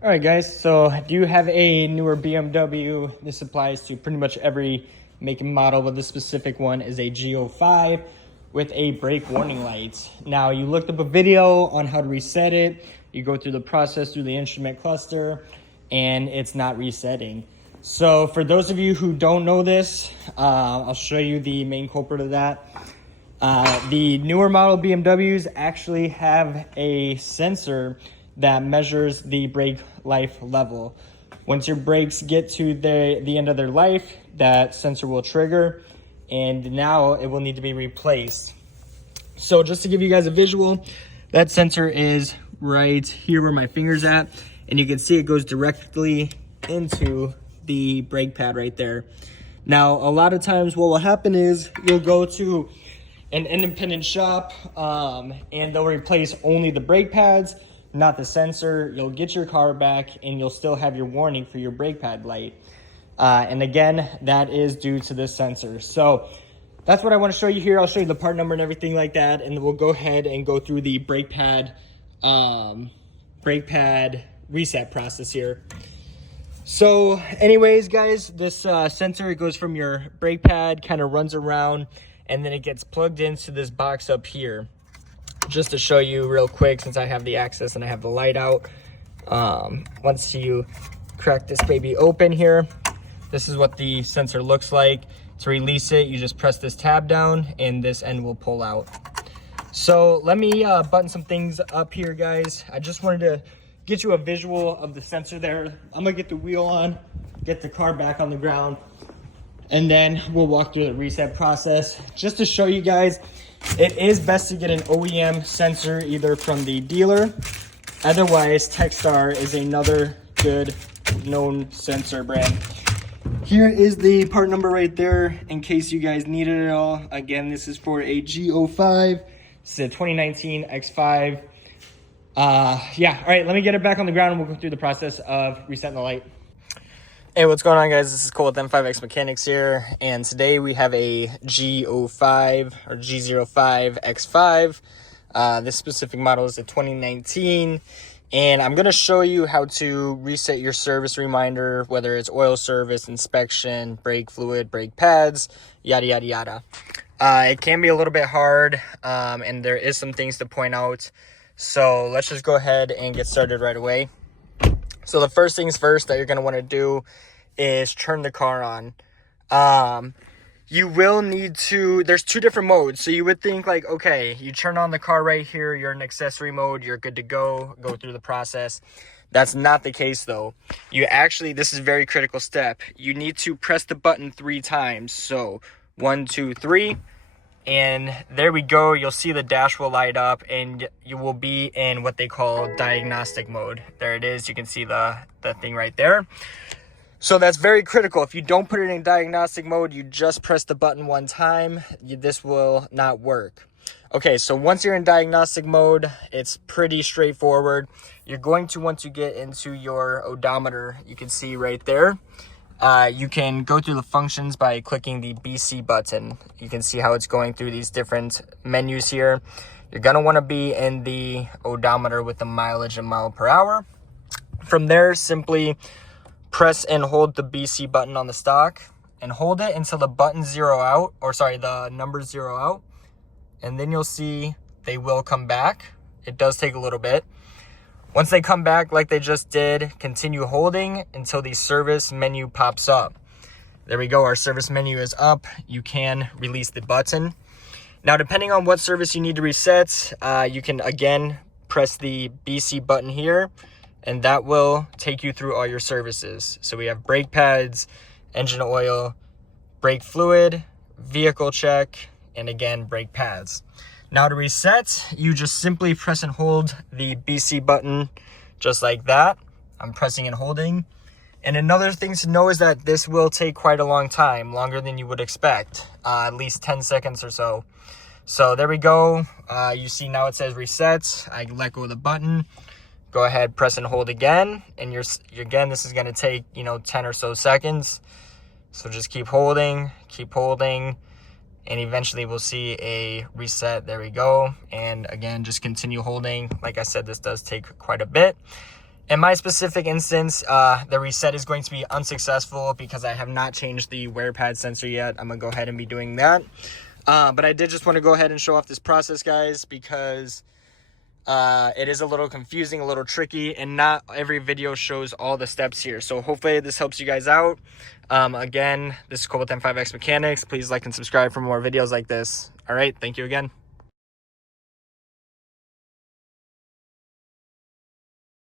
All right, guys, so do you have a newer BMW? This applies to pretty much every make and model, but this specific one is a G05 with a brake warning light. Now, you looked up a video on how to reset it. You go through the process through the instrument cluster, and it's not resetting. So for those of you who don't know this, I'll show you the main culprit of that. The newer model BMWs actually have a sensor that measures the brake life level. Once your brakes get to the end of their life, that sensor will trigger, and now it will need to be replaced. So just to give you guys a visual, that sensor is right here where my finger's at, and you can see it goes directly into the brake pad right there. Now, a lot of times what will happen is you'll go to an independent shop and they'll replace only the brake pads, not the sensor. You'll get your car back and you'll still have your warning for your brake pad light. And again, that is due to this sensor. So that's what I want to show you here. I'll show you the part number and everything like that, and then we'll go ahead and go through the brake pad reset process here. So anyways, guys, this sensor, it goes from your brake pad, kind of runs around, and then it gets plugged into this box up here. Just to show you real quick, since I have the access and I have the light out, once you crack this baby open here, this is what the sensor looks like. To release it, you just press this tab down and this end will pull out. So let me button some things up here, guys. I just wanted to get you a visual of the sensor there. I'm gonna get the wheel on, get the car back on the ground, and then we'll walk through the reset process. Just to show you guys, it is best to get an OEM sensor either from the dealer. Otherwise, Techstar is another good known sensor brand. Here is the part number right there in case you guys need it at all. Again, this is for a G05. This is a 2019 X5. Yeah, all right, let me get it back on the ground and we'll go through the process of resetting the light. Hey, what's going on, guys? This is Cole with M5X Mechanics here, and today we have a G05 or G05 X5. This specific model is a 2019, and I'm going to show you how to reset your service reminder, whether it's oil service, inspection, brake fluid, brake pads, yada, yada, yada. It can be a little bit hard, and there is some things to point out, so let's just go ahead and get started right away. So the first things first that you're going to want to do is turn the car on. You will need to, there's two different modes. So you would think like, okay, you turn on the car right here, you're in accessory mode, you're good to go through the process. That's not the case though. You actually, this is a very critical step. You need to press the button 3 times. So 1, 2, 3. And there we go. You'll see the dash will light up and you will be in what they call diagnostic mode. There it is. You can see the thing right there. So that's very critical. If you don't put it in diagnostic mode, you just press the button 1 time, this will not work. Okay, so once you're in diagnostic mode, it's pretty straightforward. You're going to want to get into your odometer. You can see right there. You can go through the functions by clicking the BC button. You can see how it's going through these different menus here. You're going to want to be in the odometer with the mileage and mile per hour. From there, simply press and hold the BC button on the stock and hold it until the button the numbers zero out. And then you'll see they will come back. It does take a little bit. Once they come back like they just did, continue holding until the service menu pops up. There we go, our service menu is up. You can release the button. Now, depending on what service you need to reset, you can again press the BC button here, and that will take you through all your services. So we have brake pads, engine oil, brake fluid, vehicle check, and again, brake pads. Now to reset, you just simply press and hold the BC button just like that. I'm pressing and holding. And another thing to know is that this will take quite a long time, longer than you would expect, at least 10 seconds or so. So there we go. You see now it says reset. I let go of the button. Go ahead, press and hold again. And again, this is gonna take, 10 or so seconds. So just keep holding, and eventually we'll see a reset. There we go. And again, just continue holding. Like I said, this does take quite a bit. In my specific instance, the reset is going to be unsuccessful because I have not changed the wear pad sensor yet. I'm going to go ahead and be doing that. But I did just want to go ahead and show off this process, guys, because it is a little confusing, a little tricky, and not every video shows all the steps here. So hopefully this helps you guys out. Again, this is Cole with M5X Mechanics. Please like and subscribe for more videos like this. All right, thank you again.